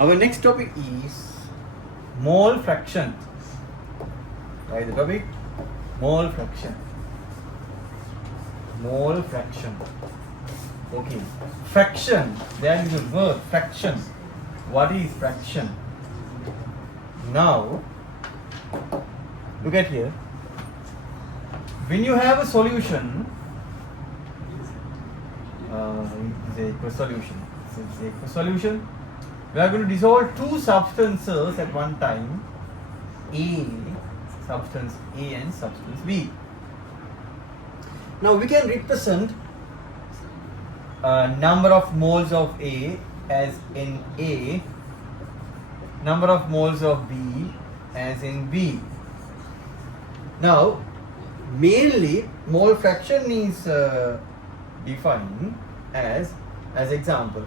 Our next topic is mole fraction. Write the topic, mole fraction. Mole fraction. Okay. Fraction. There is a word, fraction. What is fraction? Now, look at here. When you have a solution, it's a aqueous solution. So it's a aqueous solution. We are going to dissolve two substances at one time, substance A and substance B. Now we can represent number of moles of A as in A, number of moles of B as in B. Now, mainly mole fraction is defined as example.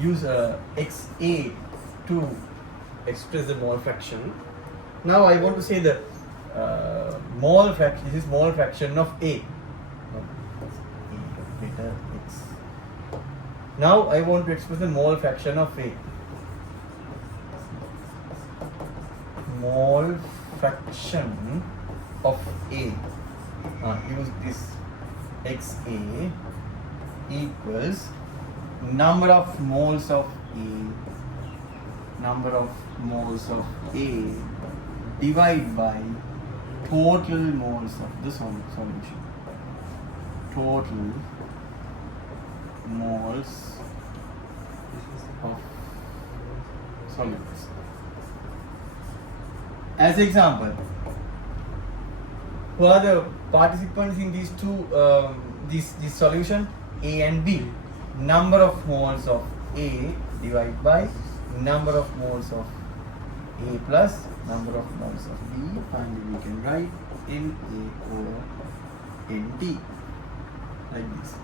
Use XA to express the mole fraction. Now I want to say the mole fraction. This is mole fraction of A. X. Now I want to express the mole fraction of A. Mole fraction of A. Use this XA equals number of moles of A, number of moles of A divided by total moles of the solution. Total moles of solutes. As example, who are the participants in these two this solution, A and B? Number of moles of A divided by number of moles of A plus number of moles of B. Finally, we can write Na over Nt like this.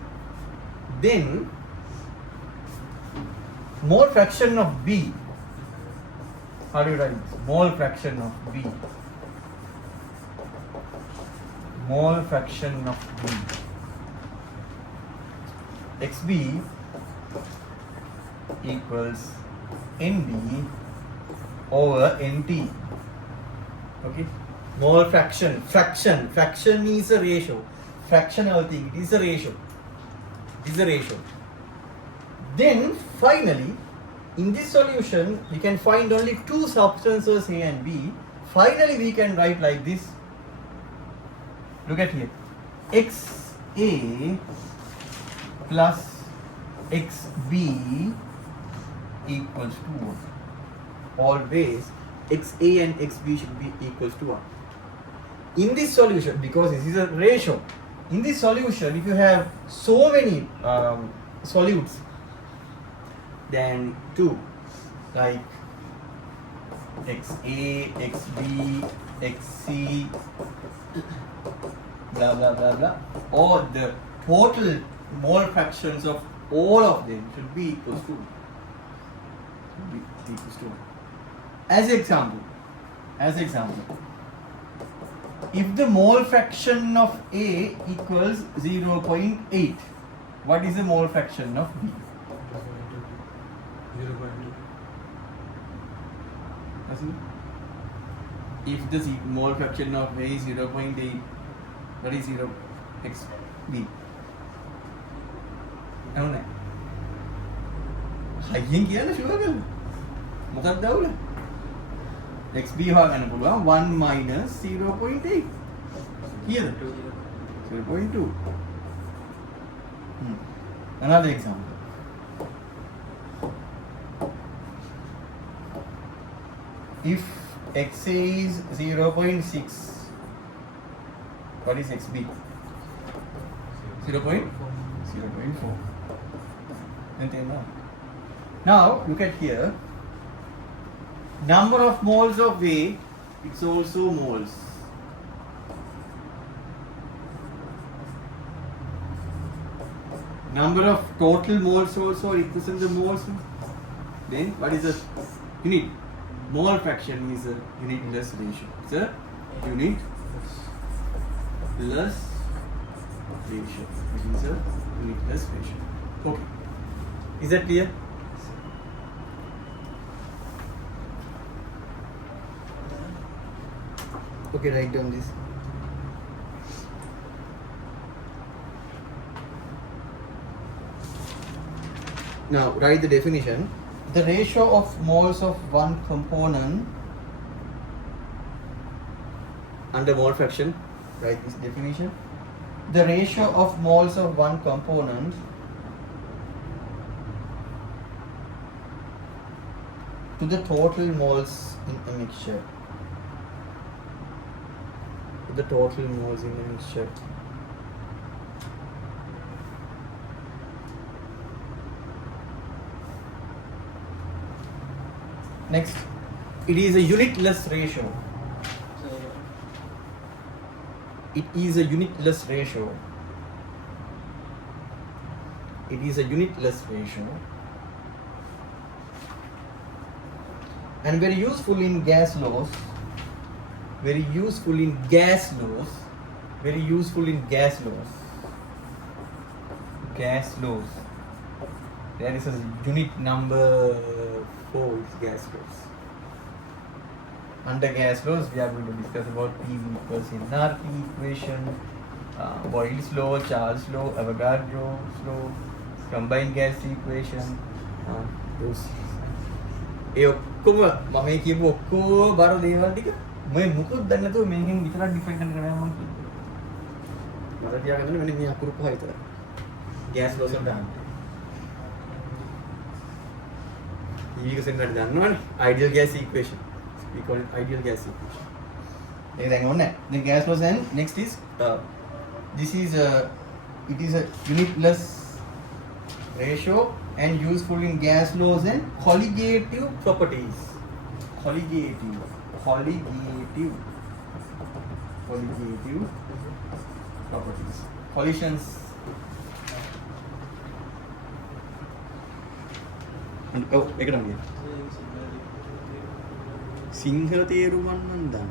Then mole fraction of B. How do you write this? Mole fraction of B. Mole fraction of B. XB equals NB over NT. Okay. Mole fraction. Fraction is a ratio. Fractional thing. It is a ratio. It is a ratio. Then finally, in this solution, we can find only two substances A and B. Finally, we can write like this. Look at here. XA plus XB equals to 1. Always XA and XB should be equals to 1. In this solution, because this is a ratio, in this solution, if you have so many solutes, then 2, like XA, XB, XC, blah blah blah blah, or the total mole fractions of all of them should be equals to 1. As example, if the mole fraction of A equals 0.8, what is the mole fraction of B? 0.2. If the mole fraction of A is 0.8, what is 0 XB? I don't know. හයියෙන් කියන්න sure කරලා. මොකක්ද අවුල? XB හොයාගන්න පුළුවන් 1 minus 0.8. කීයද? 0.2. Another example. If XA is 0.6, what is XB? 0.4. Now look at here. Number of moles of A, it's also moles. Number of total moles also represent the moles. Then what is the unit? Mole fraction is a unitless ratio. It's a unitless ratio. It is a unitless ratio. Okay. Is that clear? Okay, write down this. Now write the definition. The ratio of moles of one component under mole fraction. Write this definition. The ratio of moles of one component to the total moles in a mixture. To the total moles in a mixture. Next, it is a unitless ratio. It is a unitless ratio. It is a unitless ratio. And very useful in gas laws. Very useful in gas laws. Very useful in gas laws. Gas laws. There is a unit number 4 is gas laws. Under gas laws, we are going to discuss about PV equals nRT equation, Boyle's law, Charles' law, Avogadro's law, combined gas equation. Those. ඒ ඔක්කොම මම මේ කියපු ඔක්කොම බාර දේවල් ටික මම මුකුත් දන්නේ නැතුව මේකෙන් විතරක් ඩිෆයින් කරන්න යනවා මම කියන්නේ. මට තියාගන්න මෙන්න මේ අකුරු පහ විතරයි. gas laws වලට දාන්න. ඊවික සෙන්ගට දන්නවනේ ideal gas equation. We call it ideal gas equation. Then gas laws, and next is this is it is a unitless ratio and useful in gas laws and colligative properties. Colligative properties. Collisions. And oh, එක තමයි. සිංහල තේරුම් ගන්න නම් දන්න.